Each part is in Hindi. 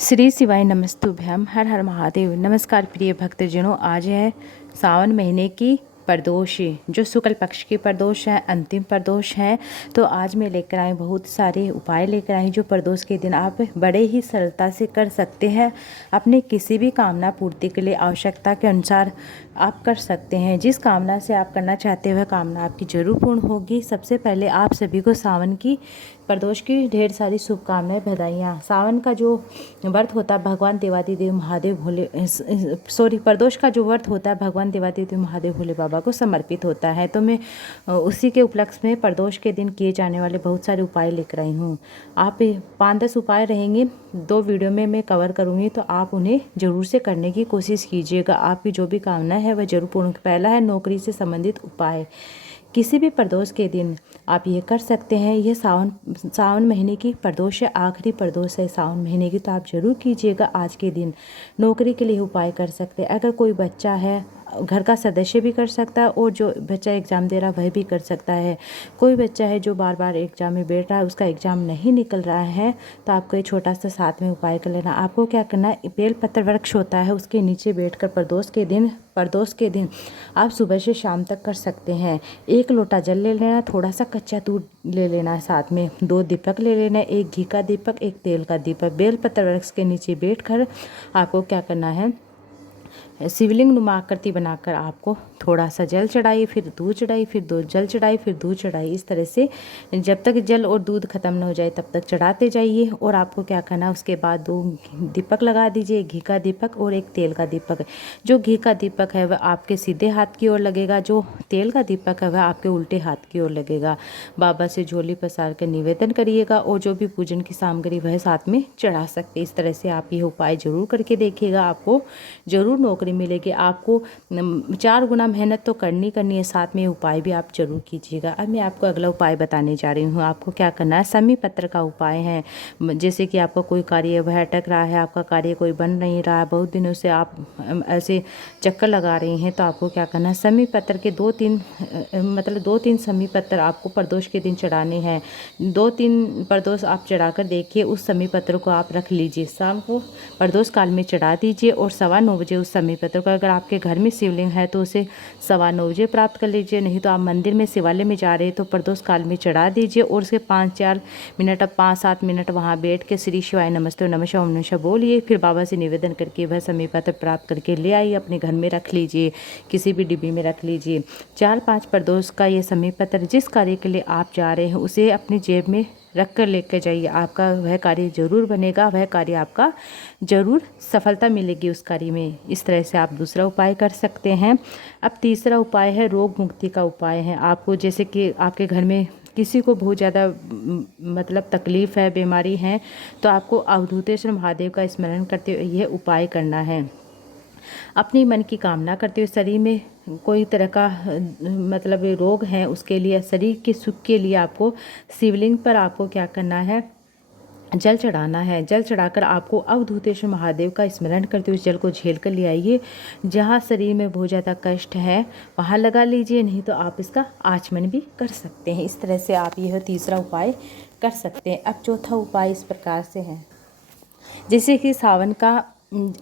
श्री शिवाय नमस्तुभ्यम। हर हर महादेव। नमस्कार प्रिय भक्तजनों, आज है सावन महीने की प्रदोष, जो शुक्ल पक्ष की प्रदोष है, अंतिम प्रदोष है। तो आज मैं लेकर आई बहुत सारे उपाय लेकर आई जो प्रदोष के दिन आप बड़े ही सरलता से कर सकते हैं। अपने किसी भी कामना पूर्ति के लिए आवश्यकता के अनुसार आप कर सकते हैं। जिस कामना से आप करना चाहते हैं वह कामना आपकी जरूर पूर्ण होगी। सबसे पहले आप सभी को सावन की प्रदोष की ढेर सारी शुभकामनाएं, बधाइयाँ। सावन का जो व्रत होता है भगवान देवादिदेव महादेव भोले प्रदोष का जो व्रत होता है भगवान देवादिदेव महादेव भोले बाबा को समर्पित होता है। तो मैं उसी के उपलक्ष्य में प्रदोष के दिन किए जाने वाले बहुत सारे उपाय लेकर आई हूँ। आप 5-10 उपाय रहेंगे, 2 वीडियो में मैं कवर करूँगी, तो आप उन्हें ज़रूर से करने की कोशिश कीजिएगा। आपकी जो भी कामना है वह जरूर पूर्ण। पहला है नौकरी से संबंधित उपाय। किसी भी प्रदोष के दिन आप ये कर सकते हैं। यह सावन महीने की प्रदोष है, आखिरी प्रदोष है सावन महीने की, तो आप जरूर कीजिएगा। आज के दिन नौकरी के लिए उपाय कर सकते हैं। अगर कोई बच्चा है, घर का सदस्य भी कर सकता है, और जो बच्चा एग्ज़ाम दे रहा है वह भी कर सकता है। कोई बच्चा है जो बार बार एग्ज़ाम में बैठ रहा है, उसका एग्ज़ाम नहीं निकल रहा है, तो आपको एक छोटा सा साथ में उपाय कर लेना। आपको क्या करना है, बेलपत्र वृक्ष होता है उसके नीचे बैठकर प्रदोष के दिन आप सुबह से शाम तक कर सकते हैं। 1 लोटा जल ले लेना, थोड़ा सा कच्चा दूध ले लेना है, साथ में 2 दीपक ले लेना है, 1 घी का दीपक, 1 तेल का दीपक। बेलपत्र वृक्ष के नीचे बैठकर आपको क्या करना है, शिवलिंग नुमा आकृति बनाकर आपको थोड़ा सा जल चढ़ाइए, फिर दूध चढ़ाइए, फिर जल चढ़ाइए, फिर दूध चढ़ाइए। इस तरह से जब तक जल और दूध खत्म न हो जाए तब तक चढ़ाते जाइए। और आपको क्या करना है, उसके बाद 2 दीपक लगा दीजिए, घी का दीपक और 1 तेल का दीपक। जो घी का दीपक है वह आपके सीधे हाथ की ओर लगेगा, जो तेल का दीपक है वह आपके उल्टे हाथ की ओर लगेगा। बाबा से झोली पसार कर निवेदन करिएगा, और जो भी पूजन की सामग्री वह साथ में चढ़ा सकते। इस तरह से आप ये उपाय जरूर करके देखिएगा, आपको जरूर नौकरी मिलेगी। आपको 4 गुना मेहनत तो करनी है, साथ में उपाय भी आप जरूर कीजिएगा। अब मैं आपको अगला उपाय बताने जा रही हूँ। आपको क्या करना है, समी पत्र का उपाय है। जैसे कि आपका कोई कार्य वह अटक रहा है, आपका कार्य कोई बन नहीं रहा है, बहुत दिनों से आप ऐसे चक्कर लगा रही हैं, तो आपको क्या करना है, समी पत्र के 2-3 समी पत्र आपको प्रदोष के दिन चढ़ाने हैं। 2-3 प्रदोष आप चढ़ाकर देखिए, उस समी पत्र को आप रख लीजिए, शाम को प्रदोष काल में चढ़ा दीजिए, और 9:15 बजे उस समी पत्र को, अगर आपके घर में शिवलिंग है तो उसे 9:15 बजे प्राप्त कर लीजिए। नहीं तो आप मंदिर में शिवालय में जा रहे हैं तो प्रदोष काल में चढ़ा दीजिए, और उसके 5-4 मिनट, अब 5-7 मिनट वहाँ बैठ के श्री शिवाय नमस्ते नमः ओम नमः बोलिए। फिर बाबा से निवेदन करके वह समी पत्र प्राप्त करके ले आइए, अपने घर में रख लीजिए, किसी भी डिब्बी में रख लीजिए। 4-5 प्रदोष का ये समी पत्र, जिस कार्य के लिए आप जा रहे हैं उसे अपनी जेब में रख कर लेकर जाइए। आपका वह कार्य जरूर बनेगा, वह कार्य आपका जरूर सफलता मिलेगी उस कार्य में। इस तरह से आप दूसरा उपाय कर सकते हैं। अब तीसरा उपाय है रोग मुक्ति का उपाय है। आपको जैसे कि आपके घर में किसी को बहुत ज़्यादा मतलब तकलीफ़ है, बीमारी है, तो आपको अवधूतेश्वर महादेव का स्मरण करते हुए यह उपाय करना है। अपनी मन की कामना करते हुए, शरीर में कोई तरह का मतलब रोग है उसके लिए, शरीर के सुख के लिए आपको शिवलिंग पर आपको क्या करना है, जल चढ़ाना है। जल चढ़ाकर आपको अवधूतेश्वर महादेव का स्मरण करते हुए जल को झेल कर ले आइए। जहाँ शरीर में बहुत ज़्यादा कष्ट है वहाँ लगा लीजिए, नहीं तो आप इसका आचमन भी कर सकते हैं। इस तरह से आप यह तीसरा उपाय कर सकते हैं। अब चौथा उपाय इस प्रकार से है, जैसे कि सावन का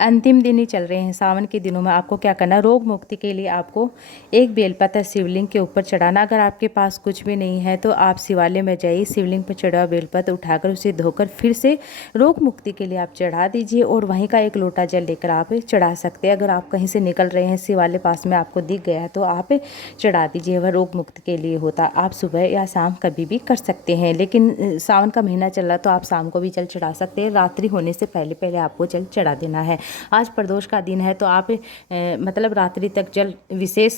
अंतिम दिन ही चल रहे हैं, सावन के दिनों में आपको क्या करना है, रोग मुक्ति के लिए आपको 1 बेलपत्र शिवलिंग के ऊपर चढ़ाना। अगर आपके पास कुछ भी नहीं है तो आप शिवालय में जाइए, शिवलिंग पर चढ़ा बेलपत्र उठाकर उसे धोकर फिर से रोग मुक्ति के लिए आप चढ़ा दीजिए, और वहीं का 1 लोटा जल लेकर आप चढ़ा सकते हैं। अगर आप कहीं से निकल रहे हैं, शिवालय पास में आपको दिख गया तो आप चढ़ा दीजिए, वह रोग मुक्ति के लिए होता। आप सुबह या शाम कभी भी कर सकते हैं, लेकिन सावन का महीना चल रहा तो आप शाम को भी जल चढ़ा सकते हैं। रात्रि होने से पहले पहले आपको जल चढ़ा देना है। आज प्रदोष का दिन है तो आप मतलब रात्रि तक जल, विशेष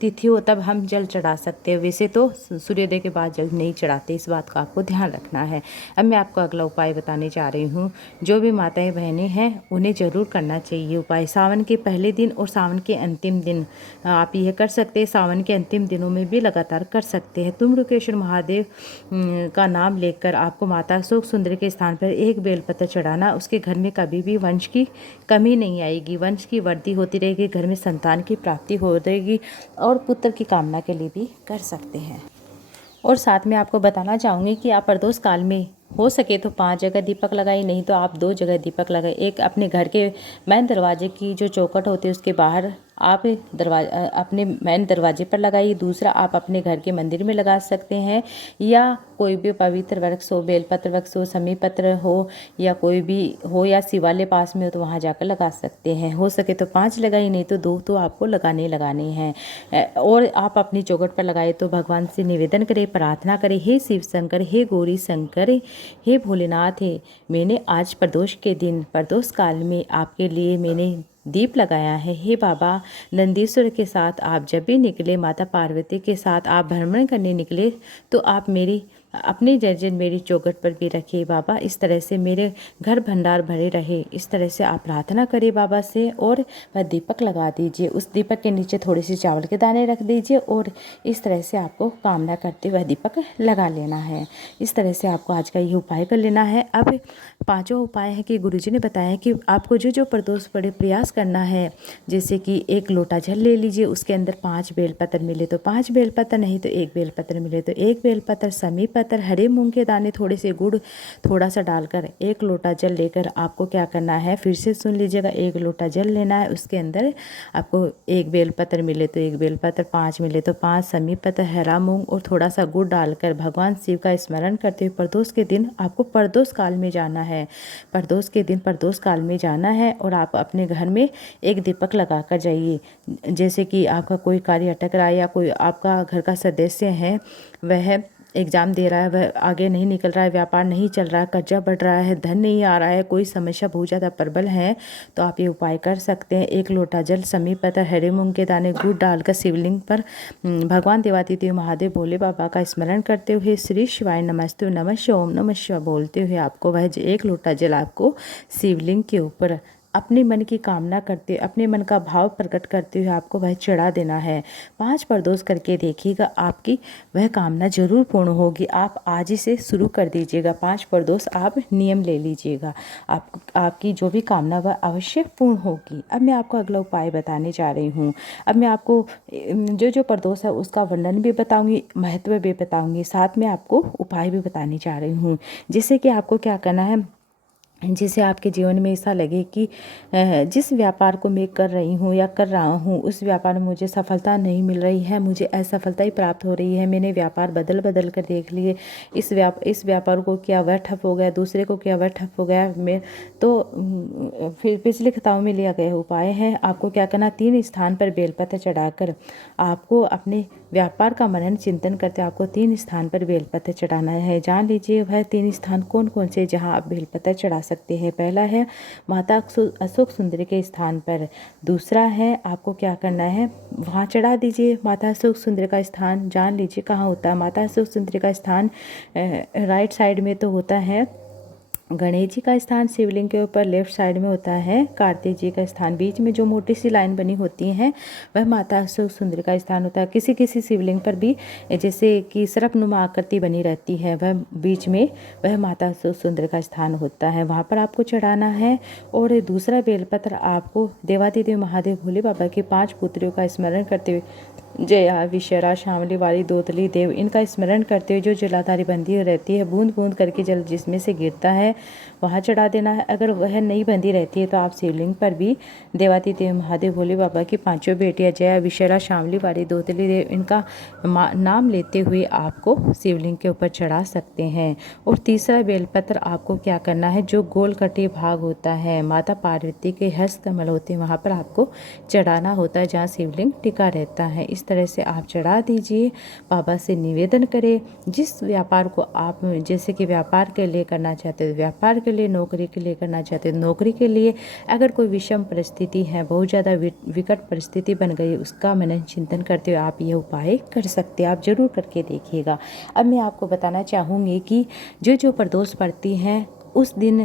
तिथि हो तब हम जल चढ़ा सकते हैं, वैसे तो सूर्योदय के बाद जल नहीं चढ़ाते। इस बात का आपको ध्यान रखना है। अब मैं आपको अगला उपाय बताने जा रही हूँ। जो भी माताएं बहनें हैं उन्हें ज़रूर करना चाहिए उपाय। सावन के पहले दिन और सावन के अंतिम दिन आप यह कर सकते हैं। सावन के अंतिम दिनों में भी लगातार कर सकते हैं। तुम्रकेश्वर महादेव का नाम लेकर आपको माता सुख सुंदरी के स्थान पर 1 बेलपत्र चढ़ाना। उसके घर में कभी भी वंश की कमी नहीं आएगी, वंश की वृद्धि होती रहेगी, घर में संतान की प्राप्ति हो रहेगी, और पुत्र की कामना के लिए भी कर सकते हैं। और साथ में आपको बताना चाहूँगी कि आप प्रदोष काल में हो सके तो 5 जगह दीपक लगाइए, नहीं तो आप 2 जगह दीपक लगाइए। एक अपने घर के मेन दरवाजे की जो चौखट होती है उसके बाहर आप अपने मेन दरवाजे पर लगाइए। दूसरा आप अपने घर के मंदिर में लगा सकते हैं, या कोई भी पवित्र वृक्ष हो, बेलपत्र वृक्ष हो, समी पत्र हो, या कोई भी हो, या शिवालय पास में हो तो वहाँ जाकर लगा सकते हैं। हो सके तो 5 लगाइए, नहीं तो 2 तो आपको लगाने हैं। और आप अपनी चौखट पर लगाए तो भगवान से निवेदन करें, प्रार्थना करें, हे शिव शंकर, हे गौरी शंकर, हे भोलेनाथ, मैंने आज प्रदोष के दिन प्रदोष काल में आपके लिए मैंने दीप लगाया है। हे बाबा नंदीश्वर के साथ आप जब भी निकले, माता पार्वती के साथ आप भ्रमण करने निकले, तो आप मेरी अपनी जर्जन मेरी चौखट पर भी रखिए बाबा। इस तरह से मेरे घर भंडार भरे रहे, इस तरह से आप प्रार्थना करिए बाबा से, और वह दीपक लगा दीजिए। उस दीपक के नीचे थोड़ी सी चावल के दाने रख दीजिए, और इस तरह से आपको कामना करते हुए दीपक लगा लेना है। इस तरह से आपको आज का ये उपाय कर लेना है। अब 5वां उपाय है कि गुरुजी ने बताया कि आपको जो प्रदोष पड़े प्रयास करना है, जैसे कि 1 लोटा जल ले लीजिए, उसके अंदर 5 बेलपत्र मिले तो 5 बेलपत्र, नहीं तो 1 बेलपत्र मिले तो 1 बेलपत्र, समी पत्र, हरे मूंग के दाने, थोड़े से गुड़ थोड़ा सा डालकर 1 लोटा जल लेकर आपको क्या करना है, फिर से सुन लीजिएगा, 1 लोटा जल लेना है। उसके अंदर आपको 1 बेलपत्र मिले तो 1 बेलपत्र, 5 मिले तो 5 समी पत्र, हरा मूंग और थोड़ा सा गुड़ डालकर भगवान शिव का स्मरण करते हुए प्रदोष के दिन आपको प्रदोष काल में जाना है। प्रदोष के दिन प्रदोष काल में जाना है, और आप अपने घर में 1 दीपक लगा कर जाइए। जैसे कि आपका कोई कार्य अटक रहा है, या कोई आपका घर का सदस्य है वह एग्ज़ाम दे रहा है, वह आगे नहीं निकल रहा है, व्यापार नहीं चल रहा है, कर्जा बढ़ रहा है, धन नहीं आ रहा है, कोई समस्या बहुत ज़्यादा प्रबल है, तो आप ये उपाय कर सकते हैं। 1 लोटा जल, समी पत्र, हरे मूंग के दाने, गुड़ डालकर शिवलिंग पर भगवान देवादिदेव महादेव भोले बाबा का स्मरण करते हुए श्री शिवाय नमस्ते नमः शिवाय ओम नमः शिवाय बोलते हुए आपको वह 1 लोटा जल आपको शिवलिंग के ऊपर अपने मन की कामना करते, अपने मन का भाव प्रकट करते हुए आपको वह चढ़ा देना है। 5 प्रदोष करके देखिएगा, आपकी वह कामना जरूर पूर्ण होगी। आप आज ही से शुरू कर दीजिएगा, 5 प्रदोष आप नियम ले लीजिएगा, आपकी जो भी कामना वह अवश्य पूर्ण होगी। अब मैं आपको अगला उपाय बताने जा रही हूँ। अब मैं आपको जो प्रदोष है उसका वर्णन भी बताऊँगी, महत्व भी बताऊँगी, साथ में आपको उपाय भी बताने जा रही हूँ, जिससे कि आपको क्या करना है, जिसे आपके जीवन में ऐसा लगे कि जिस व्यापार को मैं कर रही हूँ या कर रहा हूँ उस व्यापार में मुझे सफलता नहीं मिल रही है, मुझे असफलता ही प्राप्त हो रही है। मैंने व्यापार बदल कर देख लिए, इस व्यापार को किया वह ठप हो गया, दूसरे को किया वह ठप हो गया। मैं तो फिर पिछले कथाओं में लिया गया उपाय है, आपको क्या करना, 3 स्थान पर बेलपत्र चढ़ाकर आपको अपने व्यापार का मनन चिंतन करते आपको 3 स्थान पर बेलपत्र चढ़ाना है। जान लीजिए वह 3 स्थान कौन कौन से जहां आप बेलपत्र चढ़ा सकते हैं। पहला है माता अशोक सुंदरी के स्थान पर, दूसरा है आपको क्या करना है, वहाँ चढ़ा दीजिए। माता अशोक सुंदरी का स्थान जान लीजिए कहाँ होता है। माता अशोक सुंदरी का स्थान राइट साइड में तो होता है गणेश जी का स्थान, शिवलिंग के ऊपर लेफ्ट साइड में होता है कार्तिक जी का स्थान, बीच में जो मोटी सी लाइन बनी होती है वह माता अशोक सुंदरी का स्थान होता है। किसी किसी शिवलिंग पर भी जैसे कि सर्पनुमा आकृति बनी रहती है, वह बीच में वह माता अशोक सुंदरी का स्थान होता है, वहाँ पर आपको चढ़ाना है। और दूसरा बेलपत्र आपको देवादिदेव महादेव भोले बाबा की 5 पुत्रियों का स्मरण करते हुए, जया, विशरा, शामली वाली, दोतली, देव, इनका स्मरण करते हुए जो जलाधारी बंधी रहती है, बूंद बूंद करके जल जिसमें से गिरता है वहाँ चढ़ा देना है। अगर वह नहीं बंधी रहती है तो आप शिवलिंग पर भी देवादिदेव महादेव भोले बाबा की 5 बेटियां जया, विशरा, शामली वाली, दोतली, देव, इनका नाम लेते हुए आपको शिवलिंग के ऊपर चढ़ा सकते हैं। और तीसरा बेलपत्र आपको क्या करना है, जो गोल कटी भाग होता है, माता पार्वती के हस्त कमल होते हैं, वहाँ पर आपको चढ़ाना होता है जहाँ शिवलिंग टिका रहता है। इस तरह से आप चढ़ा दीजिए। बाबा से निवेदन करें, जिस व्यापार को आप जैसे कि व्यापार के लिए करना चाहते हो व्यापार के लिए, नौकरी के लिए करना चाहते हो नौकरी के लिए, अगर कोई विषम परिस्थिति है, बहुत ज़्यादा विकट परिस्थिति बन गई, उसका मनन चिंतन करते हुए आप ये उपाय कर सकते हैं। आप जरूर करके देखिएगा। अब मैं आपको बताना चाहूँगी कि जो प्रदोष पड़ती हैं उस दिन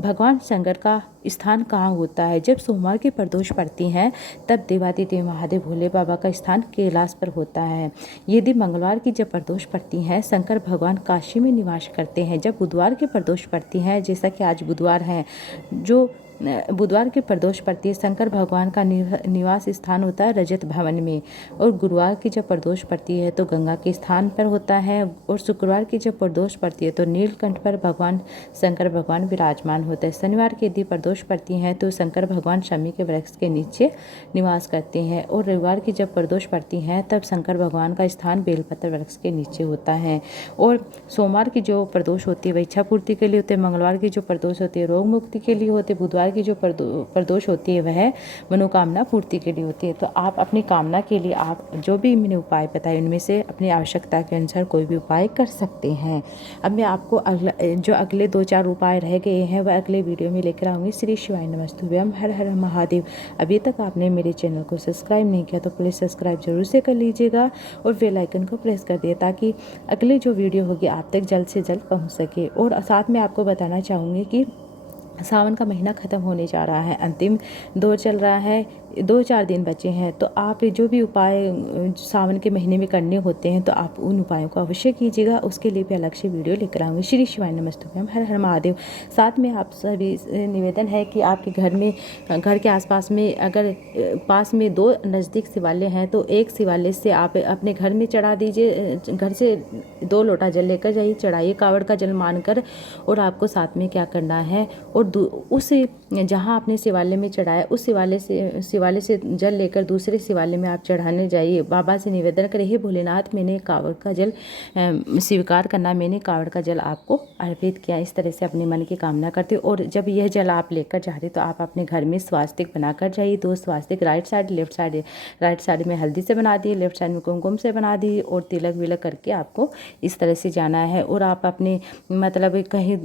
भगवान शंकर का स्थान कहाँ होता है? जब सोमवार की प्रदोष पड़ती हैं तब देवादिदेव महादेव भोले बाबा का स्थान कैलाश पर होता है। यदि मंगलवार की जब प्रदोष पड़ती हैं शंकर भगवान काशी में निवास करते हैं। जब बुधवार की प्रदोष पड़ती हैं, जैसा कि आज बुधवार है, जो बुधवार की प्रदोष पड़ती है शंकर भगवान का निवास स्थान होता है रजत भवन में। और गुरुवार की जब प्रदोष पड़ती है तो गंगा के स्थान पर होता है। और शुक्रवार की जब प्रदोष पड़ती है तो नीलकंठ पर भगवान शंकर भगवान विराजमान होते हैं। शनिवार की यदि प्रदोष पड़ती हैं तो शंकर भगवान शमी के वृक्ष के नीचे निवास करते हैं। और रविवार की जब प्रदोष पड़ती हैं तब शंकर भगवान का स्थान बेलपत्र वृक्ष के नीचे होता है। और सोमवार की जो प्रदोष होती है वह इच्छा पूर्ति के लिए होती है। मंगलवार की जो प्रदोष होती है रोग मुक्ति के लिए होती है। बुधवार की जो प्रदोष होती है वह मनोकामना पूर्ति के लिए होती है। तो आप अपनी कामना के लिए आप जो भी मैंने उपाय बताए उनमें से अपनी आवश्यकता के अनुसार कोई भी उपाय कर सकते हैं। अब मैं आपको अगले 2-4 उपाय रह गए हैं वह अगले वीडियो में लेकर आऊँगी। श्री शिवाय नमस्तुभ्यम, हर हर महादेव। अभी तक आपने मेरे चैनल को सब्सक्राइब नहीं किया तो प्लीज़ सब्सक्राइब जरूर से कर लीजिएगा और बेल आइकन को प्रेस कर दिए ताकि अगली जो वीडियो होगी आप तक जल्द से जल्द पहुंच सके। और साथ में आपको बताना चाहूँगी कि सावन का महीना ख़त्म होने जा रहा है, अंतिम दौर चल रहा है, 2-4 दिन बचे हैं। तो आप जो भी उपाय सावन के महीने में करने होते हैं तो आप उन उपायों को अवश्य कीजिएगा। उसके लिए भी अलग से वीडियो लेकर आऊँगी। श्री शिवाय नमस्तुभ्यम, हर हर महादेव। साथ में आप सभी निवेदन है कि आपके घर में घर के आसपास में अगर पास में 2 नज़दीक शिवालय हैं तो एक शिवालय से आप अपने घर में चढ़ा दीजिए। घर से 2 लोटा जल लेकर जाइए, चढ़ाइए कावड़ का जल मानकर। और आपको साथ में क्या करना है, और उस जहाँ आपने शिवालय में चढ़ाया उस शिवालय से जल लेकर दूसरे शिवालय में आप चढ़ाने जाइए। बाबा से निवेदन करें, हे भोलेनाथ मैंने कावड़ का जल स्वीकार करना, मैंने कावड़ का जल आपको अर्पित किया। इस तरह से अपने मन की कामना करते हो। और जब यह जल आप लेकर जा रहे तो आप अपने घर में स्वास्तिक बनाकर जाइए। 2 स्वास्तिक right side left side, right side में हल्दी से बना दिए, लेफ्ट साइड में कुमकुम से बना दिए और तिलक विलक करके आपको इस तरह से जाना है। और आप अपने मतलब कहीं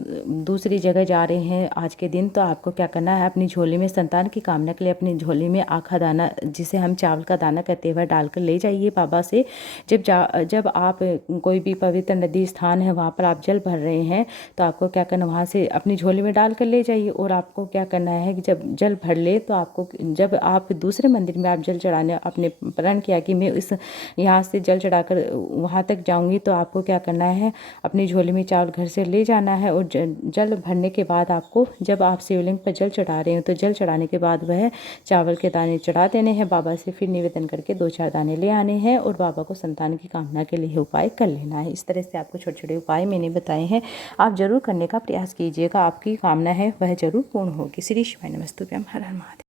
दूसरी जगह जा रहे हैं आज के दिन तो आपको क्या करना है, अपनी झोली में संतान की कामना के लिए अपनी झोली में आखा दाना, जिसे हम चावल का दाना कहते हैं, वह डालकर ले जाइए बाबा से। जब आप कोई भी पवित्र नदी स्थान है वहाँ पर आप जल भर रहे हैं तो आपको क्या करना, वहाँ से अपनी झोली में डाल कर ले जाइए। और आपको क्या करना है कि जब जल भर ले तो आपको, जब आप दूसरे मंदिर में आप जल चढ़ाने आपने प्रण किया कि मैं इस यहाँ से जल चढ़ाकर वहाँ तक जाऊँगी, तो आपको क्या करना है, अपनी झोली में चावल घर से ले जाना है। और जल भरने के बाद आपको, जब आप शिवलिंग पर जल चढ़ा रहे हो तो जल चढ़ाने के बाद वह चावल के दाने चढ़ा देने हैं बाबा से, फिर निवेदन करके 2-4 दाने ले आने हैं और बाबा को संतान की कामना के लिए उपाय कर लेना है। इस तरह से आपको छोटे छोटे उपाय मैंने बताए हैं, आप जरूर करने का प्रयास कीजिएगा। आपकी कामना है वह जरूर पूर्ण होगी। श्री शिवाय नमस्तुभ्यम, हर हर महादेव।